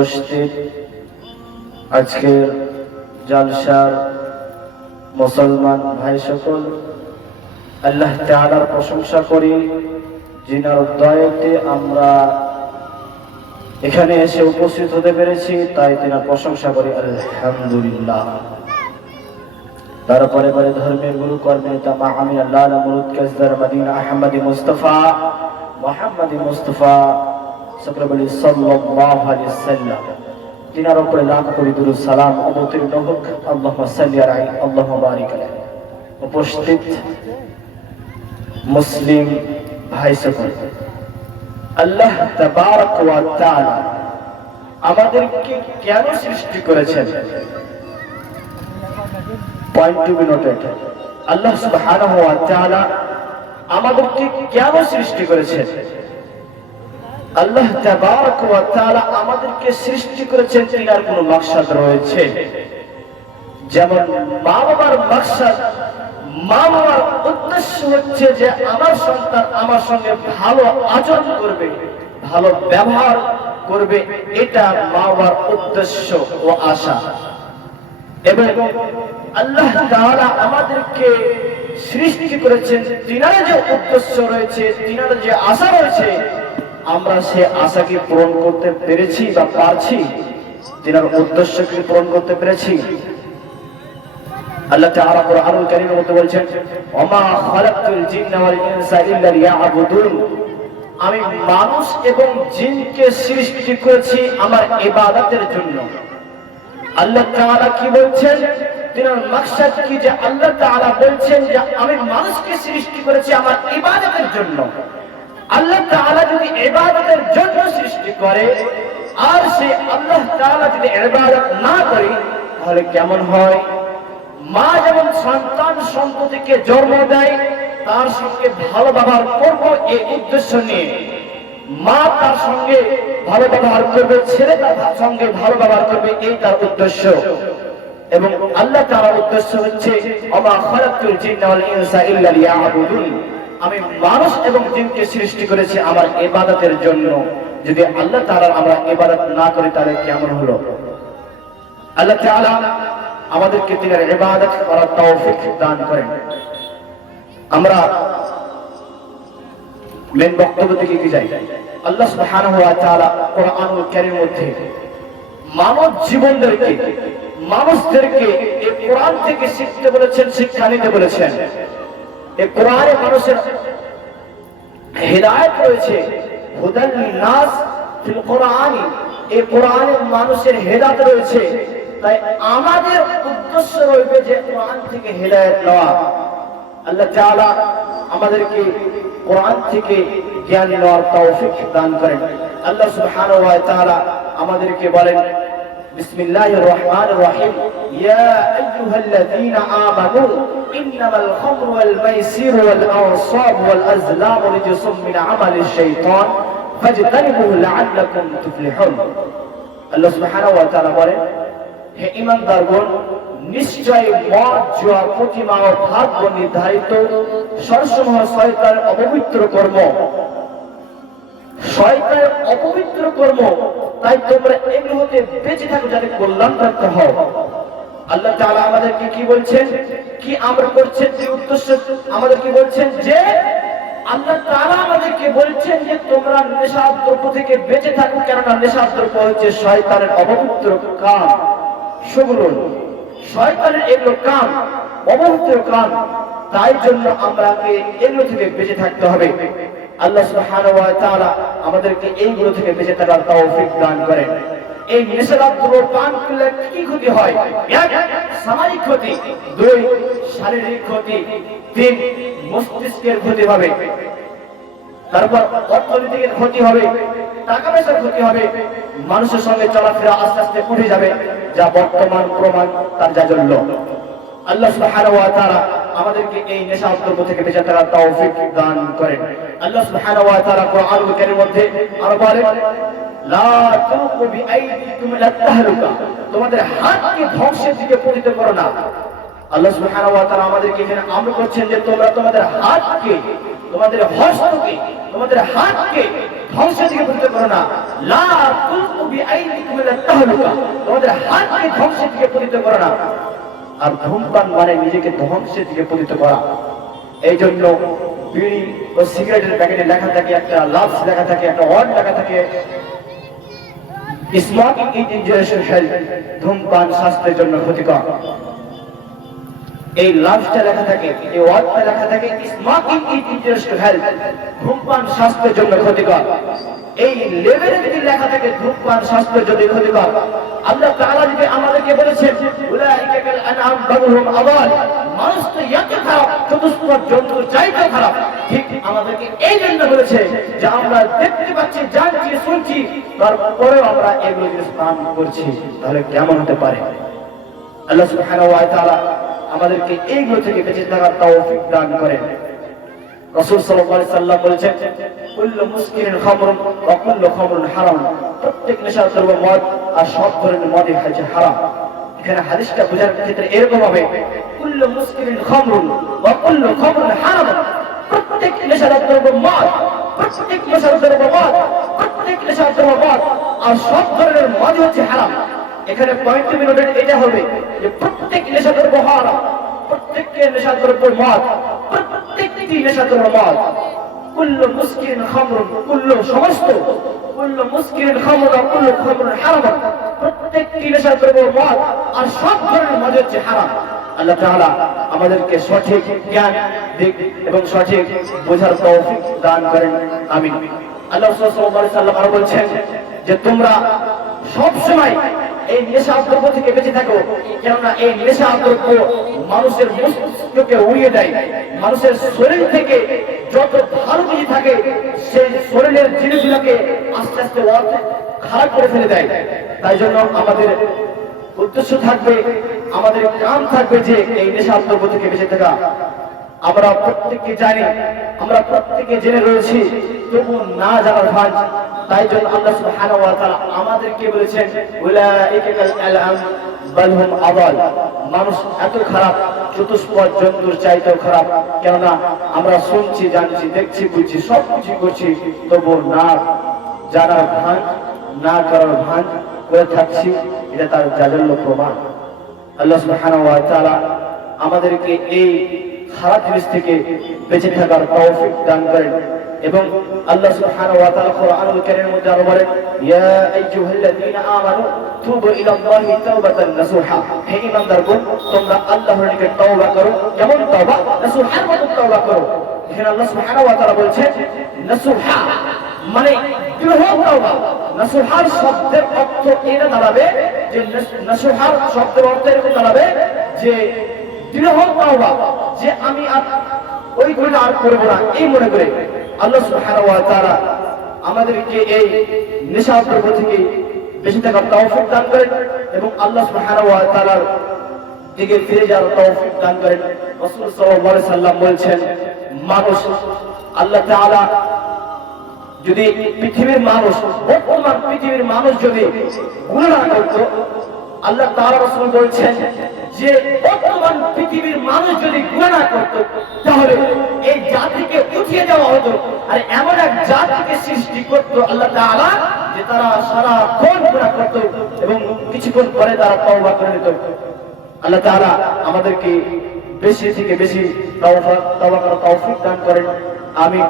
উপস্থিত আজকের জালসার মুসলমান ভাই সকল, আল্লাহ তাআলার প্রশংসা করি যিনার দয়াতে আমরা এখানে এসে উপস্থিত হতে পেরেছি, তাই তিনার প্রশংসা করি আলহামদুলিল্লাহ। তারপরে পরে ধর্মের গুরু কর্মে তামা আমি আল্লাহ মুরুদ কাজদার মদিনা আহমদ মুস্তফা মুহাম্মদ মুস্তফা সকলবলি সাল্লাল্লাহু আলাইহি সাল্লাম তিনার উপরে লাখ কোটি দুরূদ সালাম অবতীর্ণ হোক। আল্লাহুম্মা সাল্লি আলাইহি আল্লাহুম্মা বারিক আলাইহি। উপস্থিত মুসলিম ভাই সকল, আল্লাহ তাবারক ওয়া তাআলা আমাদেরকে কেন সৃষ্টি করেছেন? Point to be noted. Allah সুবহানাহু ওয়া তাআলা আমাদেরকে কেন সৃষ্টি করেছেন? আল্লাহ তাবারক ওয়া তাআলা আমাদেরকে সৃষ্টি করেছেন, তিনার কোনো মাকসাদ রয়েছে। যেমন মা বাবার মাকসাদ, মা বাবার উদ্দেশ্য হচ্ছে যে আমার সন্তান আমার সঙ্গে ভালো আচরণ করবে, ভালো ব্যবহার করবে, এটা মা বাবার উদ্দেশ্য ও আশা। এবং আল্লাহ তাআলা আমাদেরকে সৃষ্টি করেছেন, তিনার যে উদ্দেশ্য রয়েছে, তিনার যে আশা রয়েছে, আমরা সে আশাকে পূরণ করতে পেরেছি বা পারছি? তিনার উদ্দেশ্যকে পূরণ করতে পেরেছি? আল্লাহ তাআলা কুরআনুল কারীমের মধ্যে বলছেন, ওমা খালাকতুল জিন্না ওয়াল ইনসা ইল্লা লিয়াবুদুন, আমি মানুষ এবং জিনকে সৃষ্টি করেছি আমার ইবাদতের জন্য। আল্লাহ তাআলা কি বলছেন? তিনার মাকসাদ কি? যে আল্লাহ তাআলা বলছেন যে আমি মানুষকে সৃষ্টি করেছি আমার ইবাদতের জন্য। আল্লাহ তাআলা যদি ইবাদতের জন্য সৃষ্টি করে আর সে আল্লাহ তাআলা যদি ইবাদত না করে, তাহলে কেমন হয়? মা যেমন সন্তান সন্ততিকে জন্ম দেয় তার সঙ্গে ভালো ব্যবহার করব এই উদ্দেশ্য নিয়ে, মা তার সঙ্গে ভালো ব্যবহার করবে, ছেলে তার সঙ্গে ভালো ব্যবহার করবে, এই তার উদ্দেশ্য। এবং আল্লাহ তাআলার উদ্দেশ্য হচ্ছে ওমা খালাকতুল জিন্না ওয়াল ইনসা ইল্লা লিয়াবুদুন, আমি মানুষ এবং জিনকে সৃষ্টি করেছি আমার ইবাদতের জন্য। যদি আল্লাহ তাআলার আমরা ইবাদত না করি তাহলে কেমন হলো? আল্লাহ তাআলা আমাদেরকে তিনার ইবাদত করার তৌফিক দান করেন। আমরা মেন বক্তব্য থেকে কি যাই? আল্লাহ সুবহানাহু ওয়া তাআলা কুরআনুল কারীমের মধ্যে মানব জীবনদেরকে, মানুষদেরকে এই কোরআন থেকে শিখতে বলেছেন, শিক্ষা নিতে বলেছেন। এই কোরআনে মানুষের হিদায়াত রয়েছে, হুদাল লিন্নাস ফিল কোরআন, এই কোরআনে মানুষের হিদায়াত রয়েছে। তাই আমাদের উদ্দেশ্য রইবে যে কোরআন থেকে হিদায়াত নেওয়া। আল্লাহ তাআলা আমাদেরকে কোরআন থেকে জ্ঞান নেওয়ার তৌফিক দান করেন। আল্লাহ সুবহানাহু ওয়া তাআলা আমাদেরকে বলেন, বিসমিল্লাহির রহমানির রহিম, ইয়া আইয়ুহাল্লাযীনা আমানু ইন্নামাল খামরু ওয়াল মাইসিরু ওয়াল আনসাবু ওয়াল আজলামু রিজসুম মিন আমালিশ শাইতান ফাজতানিবুহু লাআল্লাকুম তুফলিহুন। আল্লাহ সুবহানাহু ওয়া তাআলা বলেন, হে ঈমানদারগণ, নিশ্চয় মদ, জুয়া, প্রতিমা ও ভাগ্য নির্ধারিত সবসমূহ শয়তানের অপবিত্র কর্ম, শয়তানের অপবিত্র কর্ম। তাই তোমরা এগুলো হতে বেঁচে থাকো যাতে কল্যাণপ্রাপ্ত হও। আল্লাহ তাআলা আমাদেরকে কি বলছেন, কি আমরা করছেন, যে উদ্দেশ্য আমাদেরকে বলছেন, যে আল্লাহ তাআলা আমাদেরকে বলছেন যে তোমরা নেশার দ্রব্য থেকে বেঁচে থাকো, কেননা নেশার দ্রব্য হচ্ছে শয়তানের অপবিত্র কাম, সুগুলো শয়তানের এগুলো কাম, অপবিত্র কাম। তাই জন্য আমরা এগুলো থেকে বেঁচে থাকতে হবে। আল্লাহ সুবহানাহু ওয়া তাআলা আমাদেরকে এইগুলো থেকে বেঁচে থাকার তৌফিক দান করেন। এই নেশাদ্রব্য পান করলে কি ক্ষতি হয়? এক, সামাজিক ক্ষতি; দুই, শারীরিক ক্ষতি; তিন, মস্তিষ্কের ক্ষতি হবে; তারপর অর্থনৈতিক ক্ষতি হবে, টাকা পয়সার ক্ষতি হবে, মানুষের সঙ্গে চলাফেরা আস্তে আস্তে উঠে যাবে, যা বর্তমান প্রমাণ তার জাজল্য। আল্লাহ সুবহানাহু ওয়া তাআলা আমাদেরকে এই নেশাদ্রব্য থেকে বেঁচে থাকার তৌফিক দান করেন। আল্লাহ সুবহানাহু ওয়া তাআলা কুরআনুল কারীমের মধ্যে আরো বলেন, লা তুলকু বিআইদিকুম ইলা তাহলুকা, তোমাদের হাতকে ধ্বংসের দিকে পতিত করো না। আল্লাহ সুবহানাহু ওয়া তাআলা আমাদেরকে এখানে আমর করছেন যে তোমরা তোমাদের হাতকে, তোমাদের হস্তকে, তোমাদের হাতকে ধ্বংসের দিকে পতিত করো না, লা তুলকু বিআইদিকুম ইলা তাহলুকা, তোমাদের হাতকে ধ্বংসের দিকে পতিত করো না। আর ধূমপান মানে নিজেকে ধ্বংসের দিকে পতিত করা। এই জন্য বিড়ি ও সিগারেটের প্যাকেটে লেখা থাকে একটা লাভস লেখা থাকে, একটা ওয়ার্ড লেখা থাকে, smoking is injurious to health, ধূমপান স্বাস্থ্যের জন্য ক্ষতিকর। এই লাভসটা লেখা থাকে, এই ওয়ার্ডটা লেখা থাকে, smoking is injurious to health, ধূমপান স্বাস্থ্যের জন্য ক্ষতিকর। এই লেভেলে যদি লেখা থাকে ধূমপান স্বাস্থ্যের জন্য ক্ষতিকর, আল্লাহ তাআলা যদি আমাদেরকে বলেছেন উলাইকা কাল আনআম বাল হুম আদাল, মানুষ তো এত খারাপ, চতুষ্পদ জন্তুর চাইতে খারাপ, ঠিক আমাদেরকে এই জন্য বলেছে যে আমরা দেখতে পাচ্ছি, জানছি, শুনছি, তারপরেও আমরা এগুলো জিনিস পান করছি, তাহলে কেমন হতে পারে? আল্লাহ সুবহানাহু ওয়া তাআলা আমাদেরকে এইগুলো থেকে বেঁচে থাকার তৌফিক দান করেন। রাসূল সাল্লাল্লাহু আলাইহি সাল্লাম বলেছেন কুল্লু মুসকিরিন খামরুন ওয়া কুল্লু খামরুন হারাম, প্রত্যেক নেশাদ্রব্য মদ আর সব ধরনের মদই হচ্ছে হারাম। এখানে হাদিসটা বোঝার ক্ষেত্রে এরকম হবে কুল্লু মুসকিরিন খামরুন ওয়া কুল্লু খামরুন হারাম, প্রত্যেক নেশাদ্রব্য মদ, প্রত্যেক নেশাদ্রব্য মদ, প্রত্যেক নেশাদ্রব্য মদ আর সব ধরনের মদই হচ্ছে হারাম। এখানে পয়েন্ট মিনিটের এটা হবে যে প্রত্যেক নেশাদ্রব্য হারাম, প্রত্যেককে নেশাদ্রব্য মদ, প্রত্যেকটি নেশাদ্রব্য মদ, কুল্লু মুসকিরিন খামরুন, কুল্লু সমস্ত, কুল্লু মুসকিরিন খামরুন ওয়া কুল্লু খামরুন হারাম, প্রত্যেকটি নেশাদ্রব্য মদ আর সব ধরনের মদ হচ্ছে হারাম। আল্লাহ তাআলা আমাদেরকে সঠিক জ্ঞান দিক এবং সঠিক বোঝার তৌফিক দান করেন, আমিন। আল্লাহ রাসূল সাল্লাল্লাহু আলাইহি সাল্লাম আরো বলছেন যে তোমরা সব সময় এই নেশা দ্রব্য থেকে বেঁচে থাকো, কেননা এই নেশা দ্রব্য মানুষের মস্তিষ্ককে উড়িয়ে দেয়, মানুষের শরীর থেকে যত ভালো কিছু থাকে সেই শরীরের জিনিসগুলোকে আস্তে আস্তে খারাপ করে ফেলে দেয়। তাই জন্য আমাদের উদ্দেশ্য থাকবে, আমাদের কাম থাকবে যে এই নেশা দ্রব্য থেকে বেঁচে থাকা। আমরা প্রত্যেককে জানি, আমরা প্রত্যেকে জেনে রয়েছি, তবু না জানার ভান। তাই জন্য আল্লাহ সুবহানাহু ওয়া তাআলা আমাদেরকে বলেছেন উলাইকা কাল আনআম বাল হুম আদাল, মানুষ এত খারাপ, চতুষ্পদ জন্তুর চাইতেও খারাপ। কেননা আমরা শুনছি, জানছি, দেখছি, বুঝছি, সব কিছু করছি, তবু না জানার ভান, না করার ভান করে থাকছি, এটা তার জাজল্য প্রমাণ। আল্লাহ সুবহানাহু ওয়া তাআলা আমাদেরকে এই খারাপ জিনিস থেকে বেঁচে থাকার তৌফিক দান করেন। এবং আল্লাহ সুবহানাহু ওয়া তাআলা কোরআনুল কারীমের মধ্যে আরো বলেন ইয়া আইয়ুহাল্লাযীনা আমানু তুবু ইলাল্লাহি তাওবাতান নাসুহা, হে ঈমানদারগণ তোমরা আল্লাহর নিকট তওবা করো, কেমন তওবা? নাসুহার মতো তওবা করো। এখানে আল্লাহ সুবহানাহু ওয়া তাআলা বলছেন নাসুহা মানে দৃঢ় তওবা। নাসুহার শব্দের অর্থ এটা দাঁড়াবে যে নাসুহার শব্দের অর্থ এরকম দাঁড়াবে যে দৃঢ় তওবা, যে আমি আর ওই গুলো আর করব না, এই মনে করে। আল্লাহ সুবহানাহু ওয়া তাআলা আমাদেরকে এই নেশা দ্রব্য থেকে বেঁচে থাকার তৌফিক দান করেন এবং আল্লাহ সুবহানাহু ওয়া তাআলার দিকে ফিরে যাওয়ার তৌফিক দান করেন। রাসূল সাল্লাল্লাহু আলাইহি সাল্লাম বলেছেন মানুষ, আল্লাহ তাআলা যদি পৃথিবীর মানুষ, বর্তমান পৃথিবীর মানুষ যদি গুনাহ করত, আল্লাহ তাআলা রাসূল বলেছেন যে বর্তমান পৃথিবীর মানুষ যদি গুনাহ করত তাহলে এই জাতিকে উঠিয়ে দেওয়া হতো, আর এমন এক জাতিকে সৃষ্টি করত আল্লাহ তাআলা যে তারা সারাক্ষণ গুনাহ করত এবং কিছুক্ষণ পরে তারা তওবা করে নিত। আল্লাহ তাআলা আমাদেরকে বেশি থেকে বেশি তওবা করার তৌফিক দান করেন, আমিন।